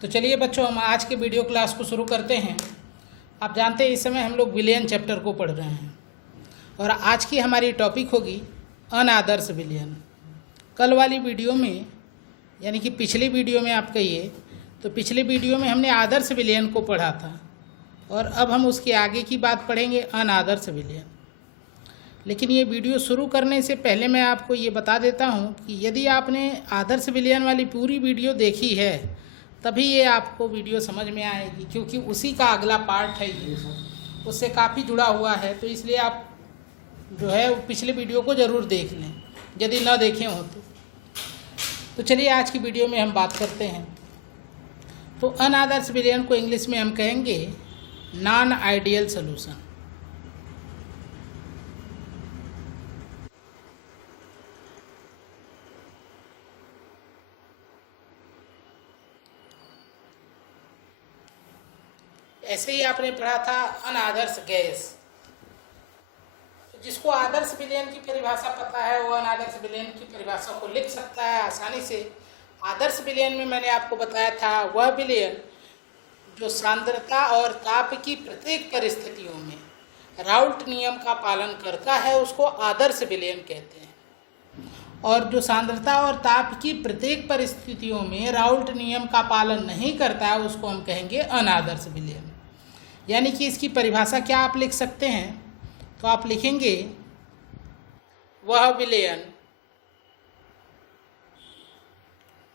तो चलिए बच्चों, हम आज के वीडियो क्लास को शुरू करते हैं। आप जानते हैं इस समय हम लोग विलियन चैप्टर को पढ़ रहे हैं और आज की हमारी टॉपिक होगी अनादर्श विलियन। कल वाली वीडियो में यानी कि पिछली वीडियो में आप कहिए तो पिछली वीडियो में हमने आदर्श विलियन को पढ़ा था और अब हम उसके आगे की बात पढ़ेंगे अनादर्श विलियन। लेकिन ये वीडियो शुरू करने से पहले मैं आपको ये बता देता हूँ कि यदि आपने आदर्श विलियन वाली पूरी वीडियो देखी है तभी ये आपको वीडियो समझ में आएगी, क्योंकि उसी का अगला पार्ट है, ये उससे काफ़ी जुड़ा हुआ है। तो इसलिए आप जो है पिछले वीडियो को ज़रूर देख लें यदि ना देखे हों तो चलिए आज की वीडियो में हम बात करते हैं। तो अनादर्श विलियन को इंग्लिश में हम कहेंगे नॉन आइडियल सॉल्यूशन। ऐसे ही आपने पढ़ा था अनादर्श गैस। जिसको आदर्श विलियन की परिभाषा पता है वो अनादर्श विलियन की परिभाषा को लिख सकता है आसानी से। आदर्श विलियन में मैंने आपको बताया था वह विलियन जो सांद्रता और ताप की प्रत्येक परिस्थितियों में राउल्ट नियम का पालन करता है उसको आदर्श विलियन कहते हैं, और जो सांद्रता और ताप की प्रत्येक परिस्थितियों में राउल्ट नियम का पालन नहीं करता है उसको हम कहेंगे अनादर्श विलियन। यानी कि इसकी परिभाषा क्या आप लिख सकते हैं, तो आप लिखेंगे वह विलयन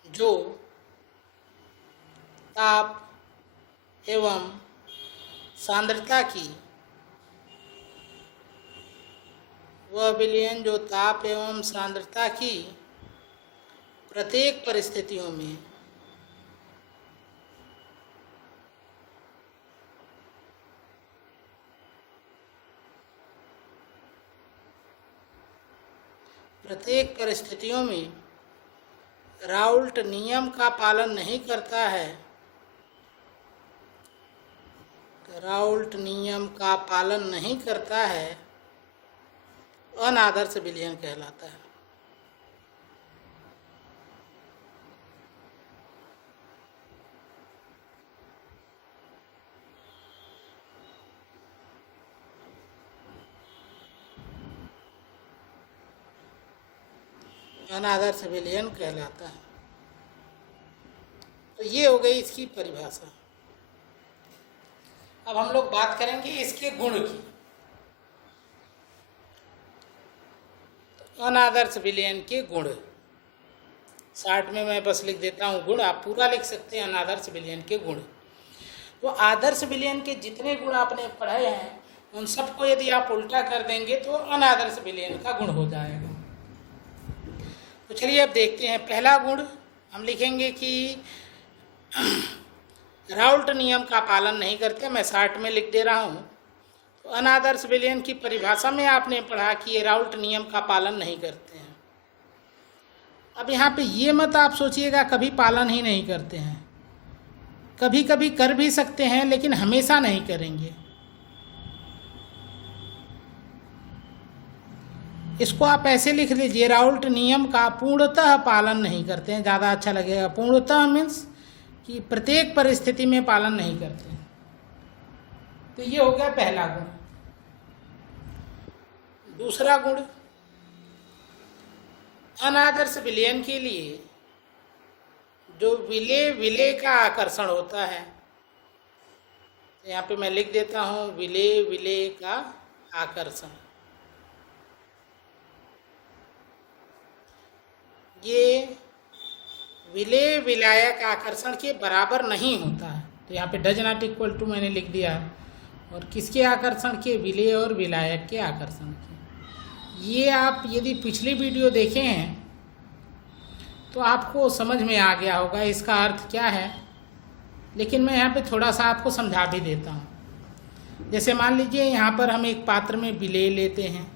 जो ताप एवं सांद्रता की प्रत्येक परिस्थितियों में राउल्ट नियम का पालन नहीं करता है अनादर्श विलियन कहलाता है। अनादर्श विलियन कहलाता है। तो ये हो गई इसकी परिभाषा। अब हम लोग बात करेंगे इसके गुण की। तो अनादर्श विलियन के गुण शार्ट में मैं बस लिख देता हूँ गुण, आप पूरा लिख सकते हैं अनादर्श विलियन के गुण। तो आदर्श विलियन के जितने गुण आपने पढ़े हैं उन सबको यदि आप उल्टा कर देंगे तो अनादर्श विलियन का गुण हो जाएगा। तो चलिए अब देखते हैं। पहला गुण हम लिखेंगे कि राउल्ट नियम का पालन नहीं करते। मैं शार्ट में लिख दे रहा हूँ। तो अनादर्श विलियन की परिभाषा में आपने पढ़ा कि ये राउल्ट नियम का पालन नहीं करते हैं। अब यहाँ पे ये मत आप सोचिएगा कभी पालन ही नहीं करते हैं, कभी कभी कर भी सकते हैं लेकिन हमेशा नहीं करेंगे। इसको आप ऐसे लिख लीजिए, राउल्ट नियम का पूर्णतः पालन नहीं करते हैं, ज़्यादा अच्छा लगेगा। पूर्णतः मीन्स कि प्रत्येक परिस्थिति में पालन नहीं करते हैं। तो ये हो गया पहला गुण। दूसरा गुण, अनादर्श विलियन के लिए जो विलेय का आकर्षण होता है, यहाँ पे मैं लिख देता हूँ विलेय का आकर्षण। ये विलेय विलायक आकर्षण के बराबर नहीं होता है। तो यहाँ पे डज नॉट इक्वल टू मैंने लिख दिया। और किसके आकर्षण के? विलेय और विलायक के आकर्षण के। ये आप यदि पिछली वीडियो देखे हैं तो आपको समझ में आ गया होगा इसका अर्थ क्या है, लेकिन मैं यहाँ पे थोड़ा सा आपको समझा भी देता हूँ। जैसे मान लीजिए यहाँ पर हम एक पात्र में विलेय लेते हैं।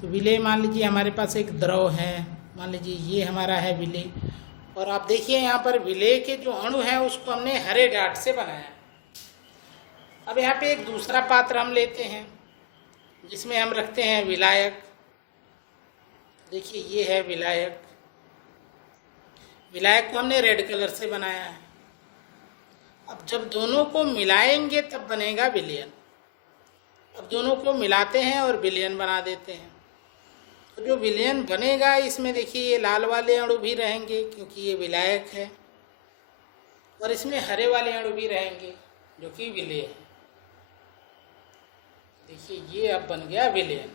तो विलेय मान लीजिए हमारे पास एक द्रव है, मान लीजिए ये हमारा है विलेय, और आप देखिए यहाँ पर विलेय के जो अणु हैं उसको हमने हरे डाट से बनाया। अब यहाँ पे एक दूसरा पात्र हम लेते हैं जिसमें हम रखते हैं विलायक। देखिए ये है विलायक। विलायक को हमने रेड कलर से बनाया है। अब जब दोनों को मिलाएंगे तब बनेगा विलयन। अब दोनों को मिलाते हैं और विलयन बना देते हैं। तो जो विलयन बनेगा इसमें देखिए ये लाल वाले अणु भी रहेंगे क्योंकि ये विलायक है, और इसमें हरे वाले अणु भी रहेंगे जो कि विलेय है। देखिए ये अब बन गया विलयन।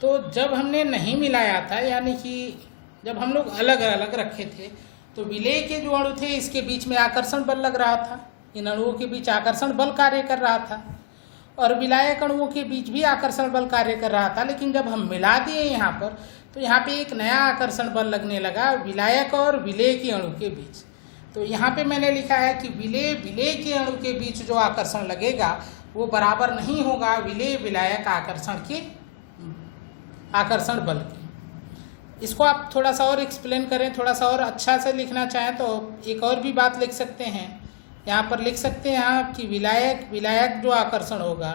तो जब हमने नहीं मिलाया था, यानी कि जब हम लोग अलग अलग रखे थे, तो विलेय के जो अणु थे इसके बीच में आकर्षण बल लग रहा था, इन अणुओं के बीच आकर्षण बल कार्य कर रहा था, और विलायक अणुओं के बीच भी आकर्षण बल कार्य कर रहा था। लेकिन जब हम मिला दिए यहाँ पर, तो यहाँ पे एक नया आकर्षण बल लगने लगा विलायक और विलेय के अणु के बीच। तो यहाँ पे मैंने लिखा है कि विलेय के अणु के बीच जो आकर्षण लगेगा वो बराबर नहीं होगा विलेय विलायक आकर्षण बल की। इसको आप थोड़ा सा और एक्सप्लेन करें, थोड़ा सा और अच्छा से लिखना चाहें तो एक और भी बात लिख सकते हैं। यहाँ पर लिख सकते हैं यहाँ कि विलायक जो आकर्षण होगा,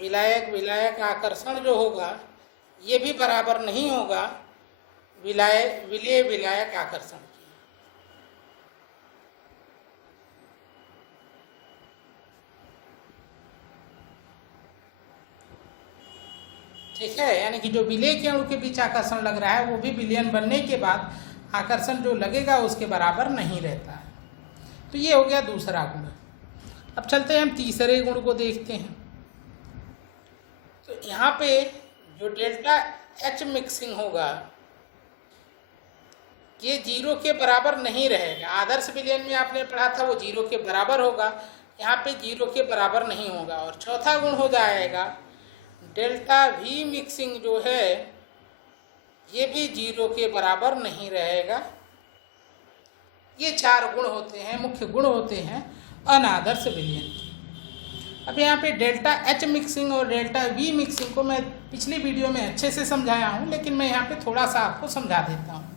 विलायक आकर्षण जो होगा ये भी बराबर नहीं होगा विलेय विलायक आकर्षण की। ठीक है, यानी कि जो विलेय के अणु के बीच आकर्षण लग रहा है वो भी विलयन बनने के बाद आकर्षण जो लगेगा उसके बराबर नहीं रहता है। तो ये हो गया दूसरा गुण। अब चलते हैं हम तीसरे गुण को देखते हैं। तो यहाँ पे जो डेल्टा एच मिक्सिंग होगा ये 0 के बराबर नहीं रहेगा। आदर्श विलयन में आपने पढ़ा था वो 0 के बराबर होगा, यहाँ पे 0 के बराबर नहीं होगा। और चौथा गुण हो जाएगा डेल्टा वी मिक्सिंग जो है ये भी 0 के बराबर नहीं रहेगा। ये 4 गुण होते हैं, मुख्य गुण होते हैं अनादर्श विलयन के। अब यहाँ पे डेल्टा एच मिक्सिंग और डेल्टा वी मिक्सिंग को मैं पिछली वीडियो में अच्छे से समझाया हूँ, लेकिन मैं यहाँ पे थोड़ा सा आपको समझा देता हूँ।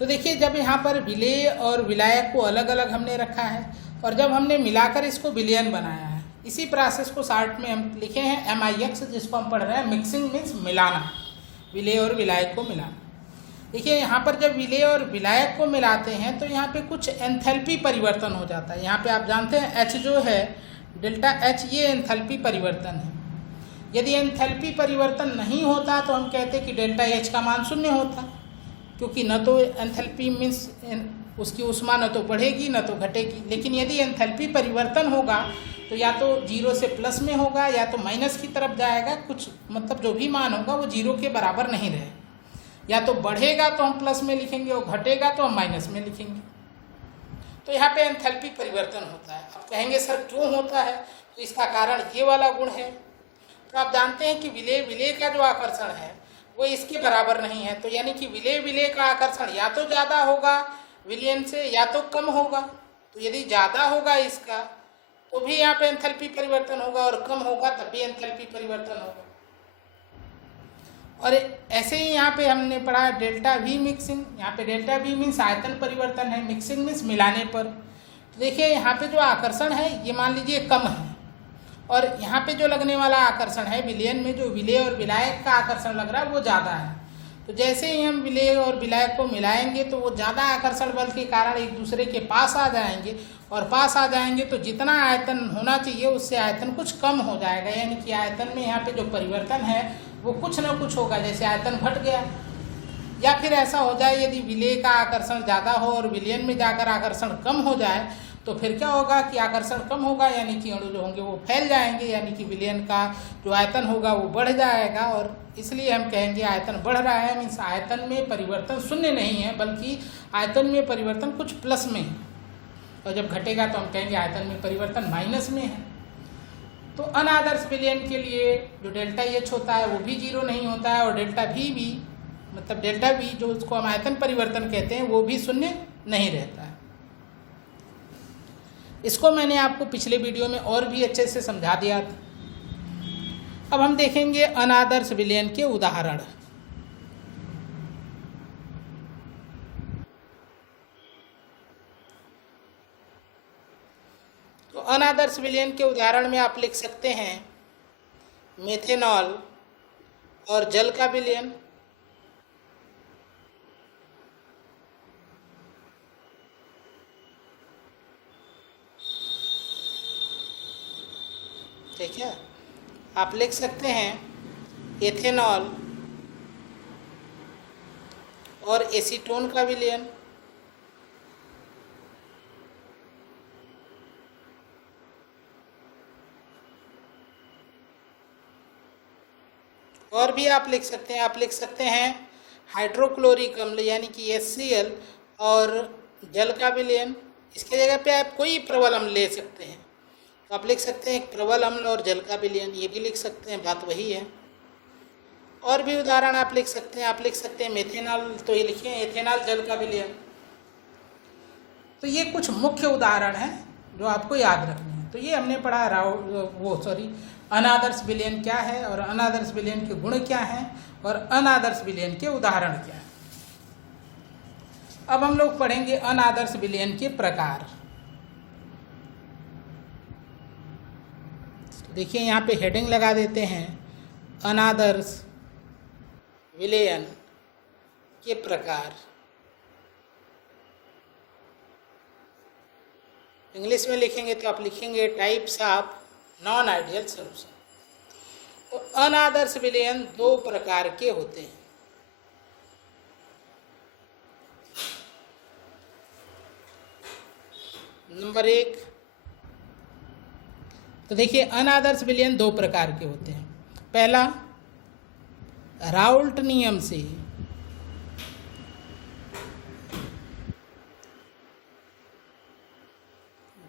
तो देखिए जब यहाँ पर विलेय और विलायक को अलग अलग हमने रखा है और जब हमने मिलाकर इसको विलयन बनाया है, इसी प्रोसेस को शार्ट में हम लिखे हैं MIX, जिसको हम पढ़ रहे हैं मिक्सिंग मीन्स मिलाना, विलेय और विलायक को मिलाना। देखिए यहाँ पर जब विलेय और विलायक को मिलाते हैं तो यहाँ पे कुछ एंथैल्पी परिवर्तन हो जाता है। यहाँ पे आप जानते हैं H जो है डेल्टा H ये एंथैल्पी परिवर्तन है। यदि एंथैल्पी परिवर्तन नहीं होता तो हम कहते कि डेल्टा H का मान 0 होता, क्योंकि न तो एंथैल्पी मीन्स उसकी ऊष्मा न तो बढ़ेगी न तो घटेगी। लेकिन यदि एंथैल्पी परिवर्तन होगा तो या तो 0 से प्लस में होगा या तो माइनस की तरफ जाएगा, कुछ मतलब जो भी मान होगा वो 0 के बराबर नहीं रहेगा। या तो बढ़ेगा तो हम प्लस में लिखेंगे और घटेगा तो हम माइनस में लिखेंगे। तो यहाँ पे एंथैल्पी परिवर्तन होता है। अब कहेंगे सर क्यों होता है, तो इसका कारण ये वाला गुण है। तो आप जानते हैं कि विलेय का जो आकर्षण है वो इसके बराबर नहीं है। तो यानी कि विलेय का आकर्षण या तो ज़्यादा होगा विलयन से या तो कम होगा। तो यदि ज़्यादा होगा इसका तो भी यहाँ पे एंथैल्पी परिवर्तन होगा, और कम होगा तब भी एंथैल्पी परिवर्तन होगा। और ऐसे ही यहाँ पे हमने पढ़ा डेल्टा वी मिक्सिंग। यहाँ पे डेल्टा वी मीन्स आयतन परिवर्तन है, मिक्सिंग मीन्स मिलाने पर। तो देखिए यहाँ पे जो आकर्षण है ये मान लीजिए कम है, और यहाँ पे जो लगने वाला आकर्षण है विलयन में, जो विलेय और विलायक का आकर्षण लग रहा है वो ज़्यादा है। तो जैसे ही हम विलेय और विलायक को मिलाएंगे तो वो ज़्यादा आकर्षण बल के कारण एक दूसरे के पास आ जाएंगे, और पास आ जाएंगे तो जितना आयतन होना चाहिए उससे आयतन कुछ कम हो जाएगा। यानी कि आयतन में यहाँ पे जो परिवर्तन है वो कुछ ना कुछ होगा, जैसे आयतन घट गया। या फिर ऐसा हो जाए यदि विलेय का आकर्षण ज़्यादा हो और विलयन में जाकर आकर्षण कम हो जाए तो फिर क्या होगा कि आकर्षण कम होगा, यानी कि अणु जो होंगे वो फैल जाएंगे, यानी कि विलयन का जो आयतन होगा वो बढ़ जाएगा। और इसलिए हम कहेंगे आयतन बढ़ रहा है, मीन्स आयतन में परिवर्तन शून्य नहीं है बल्कि आयतन में परिवर्तन कुछ प्लस में है। और जब घटेगा तो हम कहेंगे आयतन में परिवर्तन माइनस में है। तो अनादर्श विलयन के लिए जो डेल्टा एच होता है वो भी 0 नहीं होता है, और डेल्टा वी भी मतलब डेल्टा वी जो उसको हम आयतन परिवर्तन कहते हैं वो भी शून्य नहीं रहता है। इसको मैंने आपको पिछले वीडियो में और भी अच्छे से समझा दिया था। अब हम देखेंगे अनादर्श विलयन के उदाहरण। तो अनादर्श विलयन के उदाहरण में आप लिख सकते हैं मेथेनॉल और जल का विलयन। ठीक है, आप लिख सकते हैं एथेनॉल और एसीटोन का विलयन। और भी आप लिख सकते हैं हाइड्रोक्लोरिक अम्ल यानी कि HCl और जल का विलयन। इसके जगह पे आप कोई प्रबल अम्ल ले सकते हैं, तो आप लिख सकते हैं एक प्रबल अम्ल और जल का विलयन, ये भी लिख सकते हैं, बात वही है। और भी उदाहरण आप लिख सकते हैं मेथेनॉल, तो ये लिखिए एथेनॉल जल का विलयन। तो ये कुछ मुख्य उदाहरण हैं जो आपको याद रखने हैं। तो ये हमने पढ़ा अनादर्श विलयन क्या है और अनादर्श विलयन के गुण क्या हैं और अनादर्श विलयन के उदाहरण क्या हैं। अब हम लोग पढ़ेंगे अनादर्श विलयन के प्रकार। देखिए यहाँ पे हेडिंग लगा देते हैं अनादर्श विलयन के प्रकार। इंग्लिश में लिखेंगे तो आप लिखेंगे types of non ideal solution. तो अनादर्श विलयन दो प्रकार के होते हैं। नंबर 1, तो देखिए अनादर्श विलयन दो प्रकार के होते हैं। पहला, राउल्ट नियम से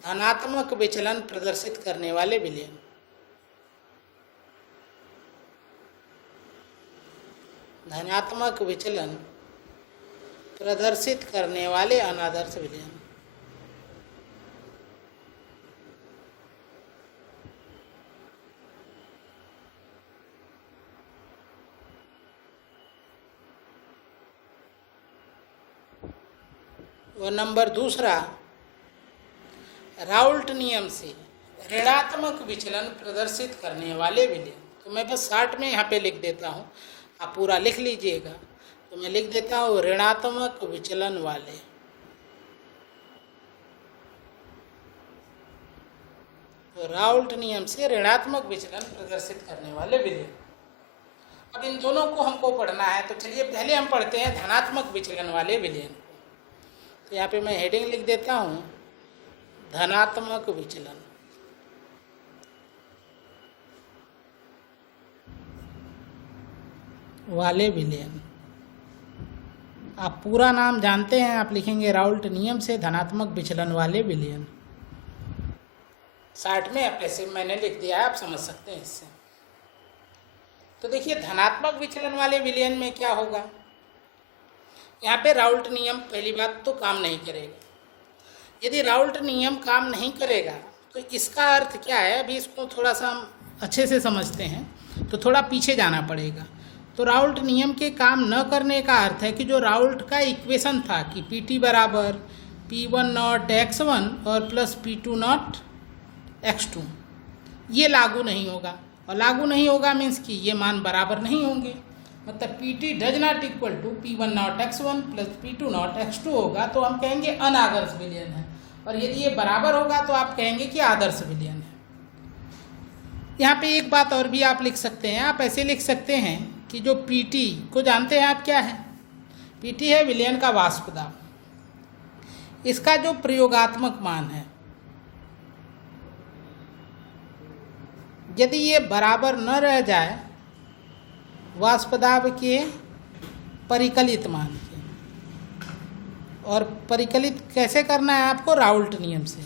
धनात्मक विचलन प्रदर्शित करने वाले विलयन। धनात्मक विचलन प्रदर्शित करने वाले अनादर्श विलयन। और नंबर दूसरा, राउल्ट नियम से ऋणात्मक विचलन प्रदर्शित करने वाले विलयन। तो मैं बस शॉर्ट में यहाँ पे लिख देता हूँ, आप पूरा लिख लीजिएगा। तो मैं लिख देता हूँ ऋणात्मक विचलन वाले। तो राउल्ट नियम से ऋणात्मक विचलन प्रदर्शित करने वाले विलयन। अब इन दोनों को हमको पढ़ना है, तो चलिए पहले हम पढ़ते हैं धनात्मक विचलन वाले विलयन को। तो यहाँ पे मैं हेडिंग लिख देता हूँ धनात्मक विचलन। वाले विलयन। आप पूरा नाम जानते हैं, आप लिखेंगे राउल्ट नियम से धनात्मक विचलन वाले विलयन। शॉर्ट में ऐसे मैंने लिख दिया है, आप समझ सकते हैं इससे। तो देखिए धनात्मक विचलन वाले विलयन में क्या होगा। यहाँ पे राउल्ट नियम पहली बात तो काम नहीं करेगा। यदि राउल्ट नियम काम नहीं करेगा तो इसका अर्थ क्या है, अभी इसको थोड़ा सा हम अच्छे से समझते हैं, तो थोड़ा पीछे जाना पड़ेगा। तो राउल्ट नियम के काम न करने का अर्थ है कि जो राउल्ट का इक्वेशन था कि Pt बराबर P1 नॉट x1 और प्लस P2 नॉट x2, ये लागू नहीं होगा। और लागू नहीं होगा मीन्स कि ये मान बराबर नहीं होंगे, मतलब Pt does not equal to P1 not x1 plus P2 not x2 होगा, तो हम कहेंगे अनादर्श विलयन है। और यदि ये बराबर होगा तो आप कहेंगे कि आदर्श विलयन है। यहाँ पे एक बात और भी आप लिख सकते हैं, आप ऐसे लिख सकते हैं कि जो Pt को जानते हैं आप क्या है, Pt है विलयन का वाष्प दाब। इसका जो प्रयोगात्मक मान है, यदि ये बराबर न रह जाए वाष्प दाब के परिकलित मान के, और परिकलित कैसे करना है आपको, राउल्ट नियम से।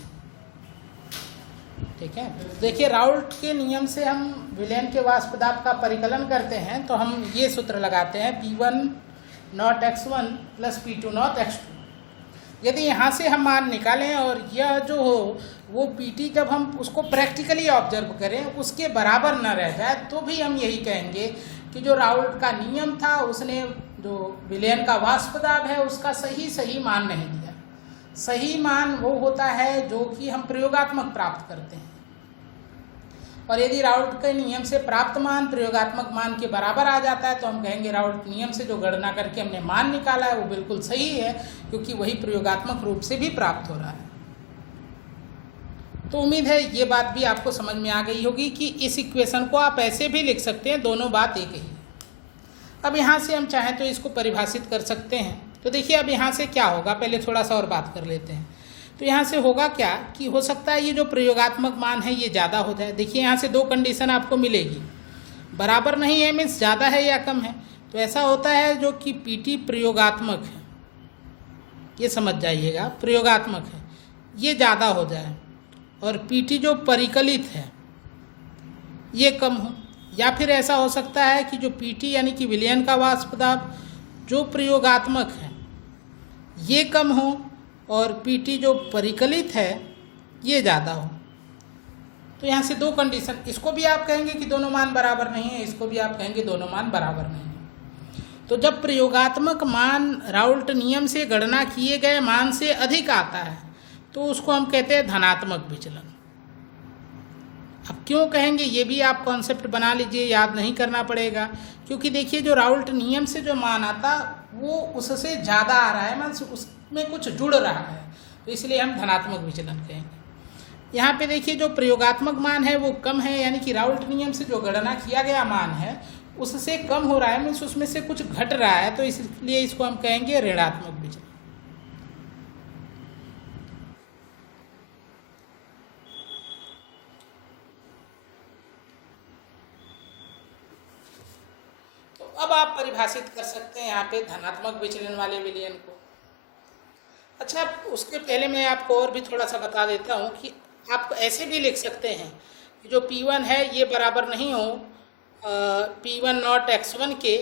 ठीक है, देखिए राउल्ट के नियम से हम विलयन के वाष्प दाब का परिकलन करते हैं, तो हम ये सूत्र लगाते हैं P1 not x1 plus P2 not x2। यदि यहाँ से हम मान निकालें और यह जो हो वो Pt जब हम उसको प्रैक्टिकली ऑब्जर्व करें उसके बराबर न रह जाए, तो भी हम यही कहेंगे कि जो राउल्ट का नियम था उसने जो विलयन का वाष्प दाब है उसका सही मान नहीं दिया। सही मान वो होता है जो कि हम प्रयोगात्मक प्राप्त करते हैं। और यदि राउल्ट के नियम से प्राप्त मान प्रयोगात्मक मान के बराबर आ जाता है तो हम कहेंगे राउल्ट नियम से जो गणना करके हमने मान निकाला है वो बिल्कुल सही है, क्योंकि वही प्रयोगात्मक रूप से भी प्राप्त हो रहा है। तो उम्मीद है ये बात भी आपको समझ में आ गई होगी कि इस इक्वेशन को आप ऐसे भी लिख सकते हैं, दोनों बात एक ही है। अब यहाँ से हम चाहें तो इसको परिभाषित कर सकते हैं। तो देखिए अब यहाँ से क्या होगा, पहले थोड़ा सा और बात कर लेते हैं। तो यहाँ से होगा क्या कि हो सकता है ये जो प्रयोगात्मक मान है ये ज़्यादा हो जाए। देखिए यहाँ से दो कंडीशन आपको मिलेगी, बराबर नहीं है मीन्स ज़्यादा है या कम है। तो ऐसा होता है जो कि पीटी प्रयोगात्मक है, ये समझ जाइएगा, प्रयोगात्मक है, ये ज़्यादा हो जाए और पीटी जो परिकलित है ये कम हो। या फिर ऐसा हो सकता है कि जो पीटी यानी कि विलयन का वाष्प दाब जो प्रयोगात्मक है ये कम हो और पीटी जो परिकलित है ये ज़्यादा हो। तो यहाँ से दो कंडीशन, इसको भी आप कहेंगे कि दोनों मान बराबर नहीं है, इसको भी आप कहेंगे दोनों मान बराबर नहीं है। तो जब प्रयोगात्मक मान राउल्ट नियम से गणना किए गए मान से अधिक आता है तो उसको हम कहते हैं धनात्मक विचलन। अब क्यों कहेंगे ये भी आप कॉन्सेप्ट बना लीजिए, याद नहीं करना पड़ेगा, क्योंकि देखिए जो राउल्ट नियम से जो मान आता वो उससे ज़्यादा आ रहा है, मान उसमें कुछ जुड़ रहा है, तो इसलिए हम धनात्मक विचलन कहेंगे। यहाँ पे देखिए जो प्रयोगात्मक मान है वो कम है, यानी कि राउल्ट नियम से जो गणना किया गया मान है उससे कम हो रहा है, मीन्स उसमें से कुछ घट रहा है, तो इसलिए इसको हम कहेंगे ऋणात्मक विचलन। अब आप परिभाषित कर सकते हैं यहाँ पे धनात्मक विचलन वाले विलयन को। अच्छा, उसके पहले मैं आपको और भी थोड़ा सा बता देता हूँ कि आप ऐसे भी लिख सकते हैं कि जो P1 है ये बराबर नहीं हो P1 नॉट x1 के,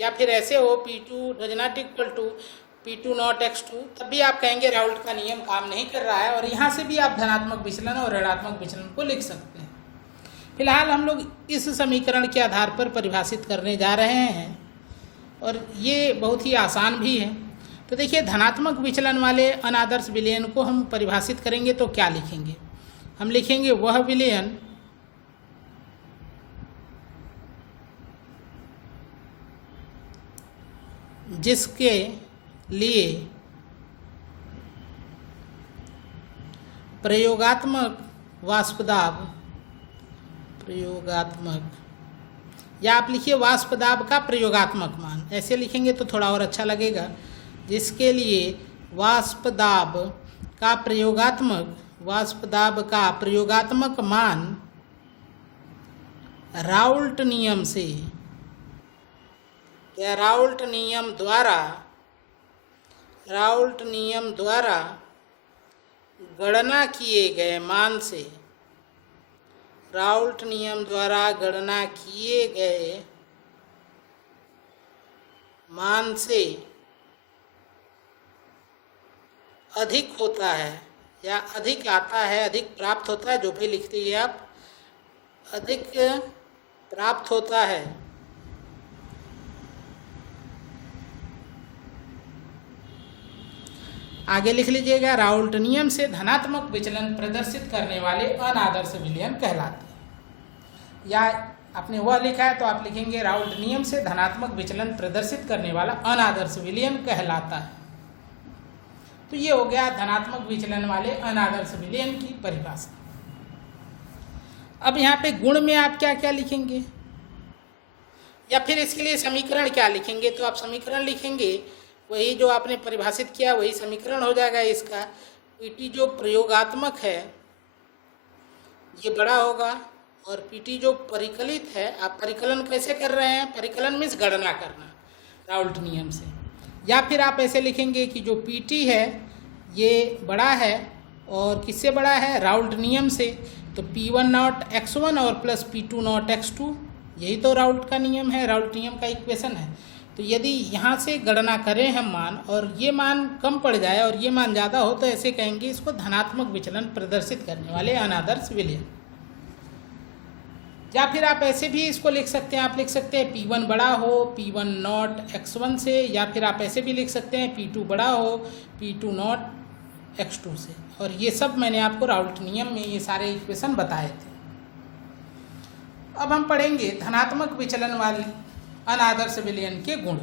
या फिर ऐसे हो P2 does not equal to P2 not x2, तब भी आप कहेंगे राउल्ट का नियम काम नहीं कर रहा है, और यहाँ से भी आप धनात्मक विचलन और ऋणात्मक विचलन को लिख सकते हैं। फिलहाल हम लोग इस समीकरण के आधार पर परिभाषित करने जा रहे हैं और ये बहुत ही आसान भी है। तो देखिए धनात्मक विचलन वाले अनादर्श विलयन को हम परिभाषित करेंगे तो क्या लिखेंगे, हम लिखेंगे वह विलयन जिसके लिए प्रयोगात्मक वाष्प दाब, प्रयोगात्मक, या आप लिखिए वाष्प दाब का प्रयोगात्मक मान, ऐसे लिखेंगे तो थोड़ा और अच्छा लगेगा। जिसके लिए वाष्प दाब का प्रयोगात्मक मान राउल्ट नियम से या राउल्ट नियम द्वारा गणना किए गए मान से, राउल्ट नियम द्वारा गणना किए गए मान से अधिक होता है या अधिक आता है, अधिक प्राप्त होता है, जो भी लिख दीजिए आप, अधिक प्राप्त होता है आगे लिख लीजिएगा, राउल्ट नियम से धनात्मक विचलन प्रदर्शित करने वाले अनादर्श विलयन कहलाते हैं। या आपने वह लिखा है तो आप लिखेंगे राउल्ट नियम से धनात्मक विचलन प्रदर्शित करने वाला अनादर्श विलयन कहलाता है। तो ये हो गया धनात्मक विचलन वाले अनादर्श विलयन की परिभाषा। अब यहाँ पे गुण में आप क्या क्या लिखेंगे या फिर इसके लिए समीकरण क्या लिखेंगे, तो आप समीकरण लिखेंगे वही जो आपने परिभाषित किया वही समीकरण हो जाएगा इसका। पीटी जो प्रयोगात्मक है ये बड़ा होगा और पीटी जो परिकलित है, आप परिकलन कैसे कर रहे हैं, परिकलन मीन्स गणना करना राउल्ट नियम से, या फिर आप ऐसे लिखेंगे कि जो पीटी है ये बड़ा है और किससे बड़ा है, राउल्ट नियम से, तो P1 नॉट x1 और प्लस P2 नॉट x2, यही तो राउल्ट का नियम है, राउल्ट नियम का इक्वेशन है। तो यदि यहाँ से गणना करें हम मान और ये मान कम पड़ जाए और ये मान ज़्यादा हो तो ऐसे कहेंगे इसको धनात्मक विचलन प्रदर्शित करने वाले अनादर्श विलयन। या फिर आप ऐसे भी इसको लिख सकते हैं, आप लिख सकते हैं P1 बड़ा हो P1 नॉट x1 से, या फिर आप ऐसे भी लिख सकते हैं P2 बड़ा हो P2 नॉट x2 से। और ये सब मैंने आपको राउल्ट नियम में ये सारे इक्वेशन बताए थे। अब हम पढ़ेंगे धनात्मक विचलन वाले अनादर्श विलयन के गुण।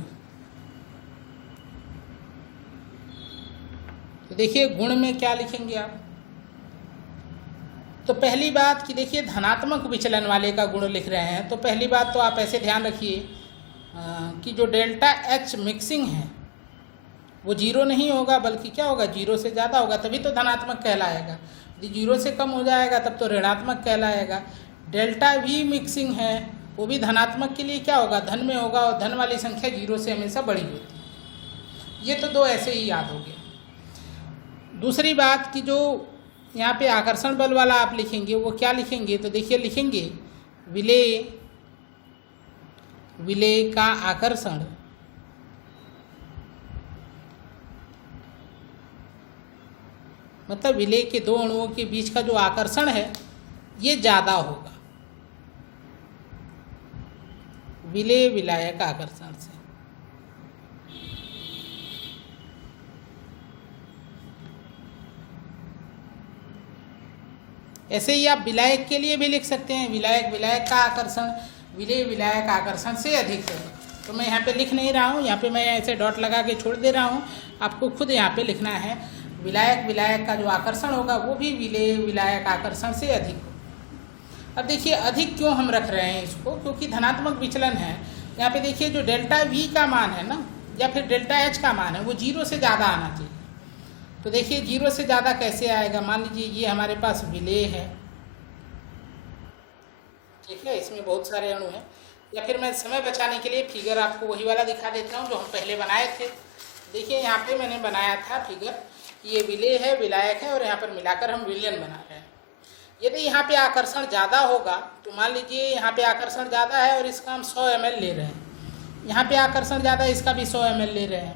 तो देखिए गुण में क्या लिखेंगे आप। तो पहली बात कि देखिए धनात्मक विचलन वाले का गुण लिख रहे हैं, तो पहली बात तो आप ऐसे ध्यान रखिए कि जो डेल्टा एच मिक्सिंग है वो जीरो नहीं होगा, बल्कि क्या होगा, जीरो से ज़्यादा होगा, तभी तो धनात्मक कहलाएगा। यदि जीरो से कम हो जाएगा तब तो ऋणात्मक कहलाएगा। डेल्टा वी मिक्सिंग है वो भी धनात्मक के लिए क्या होगा, धन में होगा, और धन वाली संख्या जीरो से हमेशा बड़ी होती है। ये तो दो ऐसे ही याद हो गया। दूसरी बात कि जो यहाँ पे आकर्षण बल वाला आप लिखेंगे वो क्या लिखेंगे, तो देखिए लिखेंगे विलेय का आकर्षण मतलब विलेय के दो अणुओं के बीच का जो आकर्षण है ये ज़्यादा होगा विलेय विलायक आकर्षण से। ऐसे ही आप विलायक के लिए भी लिख सकते हैं, विलायक का आकर्षण विलेय विलायक आकर्षण से अधिक है। तो मैं यहाँ पे लिख नहीं रहा हूँ, यहाँ पे मैं ऐसे डॉट लगा के छोड़ दे रहा हूँ, आपको खुद यहाँ पे लिखना है। विलायक का जो आकर्षण होगा वो भी विलेय विलायक आकर्षण से अधिक हो। अब देखिए अधिक क्यों हम रख रहे हैं इसको, क्योंकि धनात्मक विचलन है। यहाँ पे देखिए जो डेल्टा वी का मान है ना, या फिर डेल्टा एच का मान है, वो जीरो से ज़्यादा आना चाहिए। तो देखिए जीरो से ज़्यादा कैसे आएगा, मान लीजिए ये हमारे पास विलेय है, ठीक है, इसमें बहुत सारे अणु हैं। या फिर मैं समय बचाने के लिए फिगर आपको वही वाला दिखा देता हूँ जो हम पहले बनाए थे। देखिए यहाँ पे मैंने बनाया था फिगर, ये विलेय है, विलायक है, और यहाँ पर मिलाकर हम विलयन बना रहे हैं। यदि यहाँ पे आकर्षण ज़्यादा होगा तो मान लीजिए यहाँ पे आकर्षण ज़्यादा है और इसका हम 100 ml ले रहे हैं, यहाँ पे आकर्षण ज़्यादा है, इसका भी 100 ml ले रहे हैं,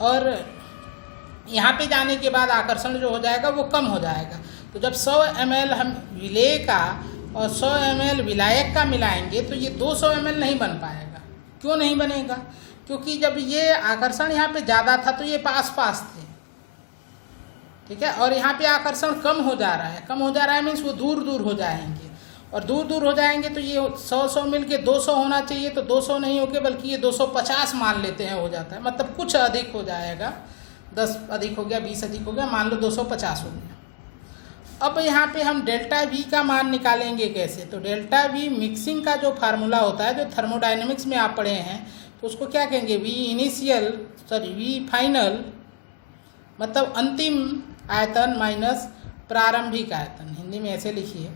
और यहाँ पे जाने के बाद आकर्षण जो हो जाएगा वो कम हो जाएगा। तो जब 100 ml हम विलेय का और 100 ml विलायक का मिलाएंगे तो ये 200 ml नहीं बन पाएगा। क्यों नहीं बनेगा, क्योंकि जब ये आकर्षण यहाँ पे ज़्यादा था तो ये पास पास थे, ठीक है, और यहाँ पे आकर्षण कम हो जा रहा है मीन्स वो दूर दूर हो जाएंगे, और दूर दूर हो जाएंगे तो ये 100 मिल के 200 होना चाहिए, तो 200 नहीं होके बल्कि ये 250 मान लेते हैं, हो जाता है, मतलब कुछ अधिक हो जाएगा, 10 अधिक हो गया, 20 अधिक हो गया, मान लो 250 हो गया। अब यहाँ पे हम डेल्टा वी का मान निकालेंगे कैसे, तो डेल्टा वी मिक्सिंग का जो फार्मूला होता है, जो थर्मोडायनेमिक्स में आप पढ़े हैं, तो उसको क्या कहेंगे, वी फाइनल मतलब अंतिम आयतन माइनस प्रारंभिक आयतन, हिंदी में ऐसे लिखिए,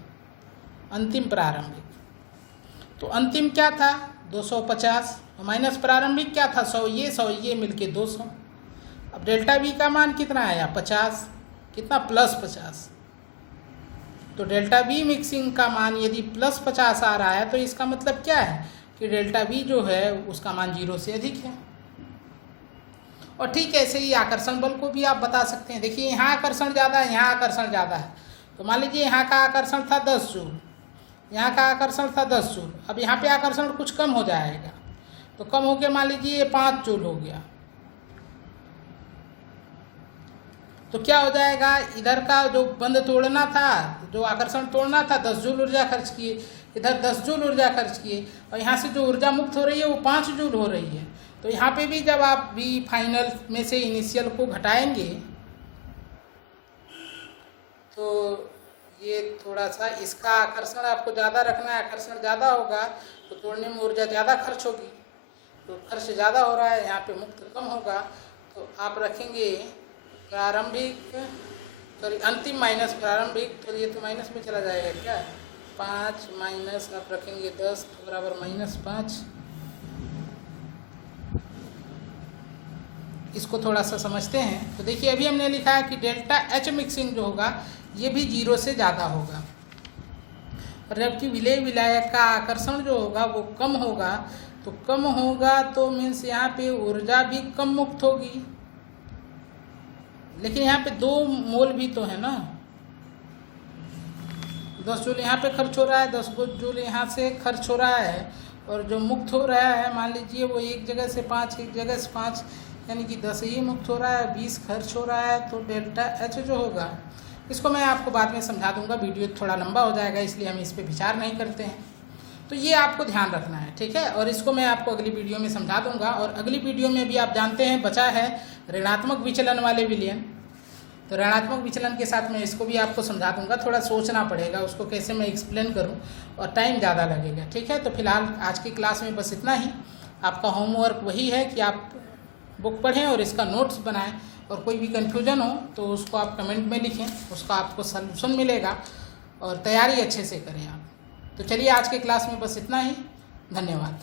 अंतिम प्रारंभिक। तो अंतिम क्या था 250 माइनस प्रारंभिक क्या था 100 ये मिलके 200। अब डेल्टा वी का मान कितना आया 50, कितना प्लस 50। तो डेल्टा वी मिक्सिंग का मान यदि प्लस 50 आ रहा है तो इसका मतलब क्या है कि डेल्टा वी जो है उसका मान जीरो से अधिक है। और ठीक ऐसे ही आकर्षण बल को भी आप बता सकते हैं। देखिए यहाँ आकर्षण ज़्यादा है, यहाँ आकर्षण ज़्यादा है, तो मान लीजिए यहाँ का आकर्षण था 10 जूल, यहाँ का आकर्षण था 10 जूल, अब यहाँ पे आकर्षण कुछ कम हो जाएगा, तो कम हो गया, मान लीजिए ये 5 जूल हो गया, तो क्या हो जाएगा, इधर का जो बंद तोड़ना था, जो आकर्षण तोड़ना था 10 जूल ऊर्जा खर्च किए, इधर 10 जूल ऊर्जा खर्च किए, और यहाँ से जो ऊर्जा मुक्त हो रही है वो 5 जूल हो रही है। तो यहाँ पे भी जब आप वी फाइनल में से इनिशियल को घटाएंगे तो ये थोड़ा सा इसका आकर्षण आपको ज़्यादा रखना है, आकर्षण ज़्यादा होगा तो तोड़ने में ऊर्जा ज़्यादा खर्च होगी, तो खर्च ज़्यादा हो रहा है, यहाँ पे मुक्त कम होगा, तो आप रखेंगे प्रारंभिक सॉरी अंतिम माइनस प्रारंभिक, तो ये तो माइनस में चला जाएगा क्या, 5 माइनस आप रखेंगे 10 तो बराबर -5। इसको थोड़ा सा समझते हैं। तो देखिए अभी हमने लिखा है कि डेल्टा एच मिक्सिंग जो होगा ये भी जीरो से ज़्यादा होगा, और जबकि विलेय विलायक का आकर्षण जो होगा वो कम होगा, तो कम होगा तो मीन्स यहाँ पे ऊर्जा भी कम मुक्त होगी, लेकिन यहाँ पे 2 मोल भी तो है ना, 10 जूल यहाँ पे खर्च हो रहा है, 10 जूल यहाँ से खर्च हो रहा है, और जो मुक्त हो रहा है मान लीजिए वो एक जगह से 5 एक जगह से 5 यानी कि 10 ही मुक्त हो रहा है, 20 खर्च हो रहा है, तो डेल्टा एच जो होगा, इसको मैं आपको बाद में समझा दूंगा, वीडियो थोड़ा लंबा हो जाएगा इसलिए हम इस पर विचार नहीं करते हैं। तो ये आपको ध्यान रखना है, ठीक है। और इसको मैं आपको अगली वीडियो में समझा दूंगा। और अगली वीडियो में भी आप जानते हैं बचा है ऋणात्मक विचलन वाले विलयन। तो ऋणात्मक विचलन के साथ मैं इसको भी आपको समझा दूंगा। थोड़ा सोचना पड़ेगा उसको कैसे मैं एक्सप्लेन करूं और टाइम ज़्यादा लगेगा, ठीक है। तो फिलहाल आज की क्लास में बस इतना ही। आपका होमवर्क वही है कि आप बुक पढ़ें और इसका नोट्स बनाएं, और कोई भी कन्फ्यूजन हो तो उसको आप कमेंट में लिखें, उसका आपको सलूशन मिलेगा, और तैयारी अच्छे से करें आप। तो चलिए आज के क्लास में बस इतना ही। धन्यवाद।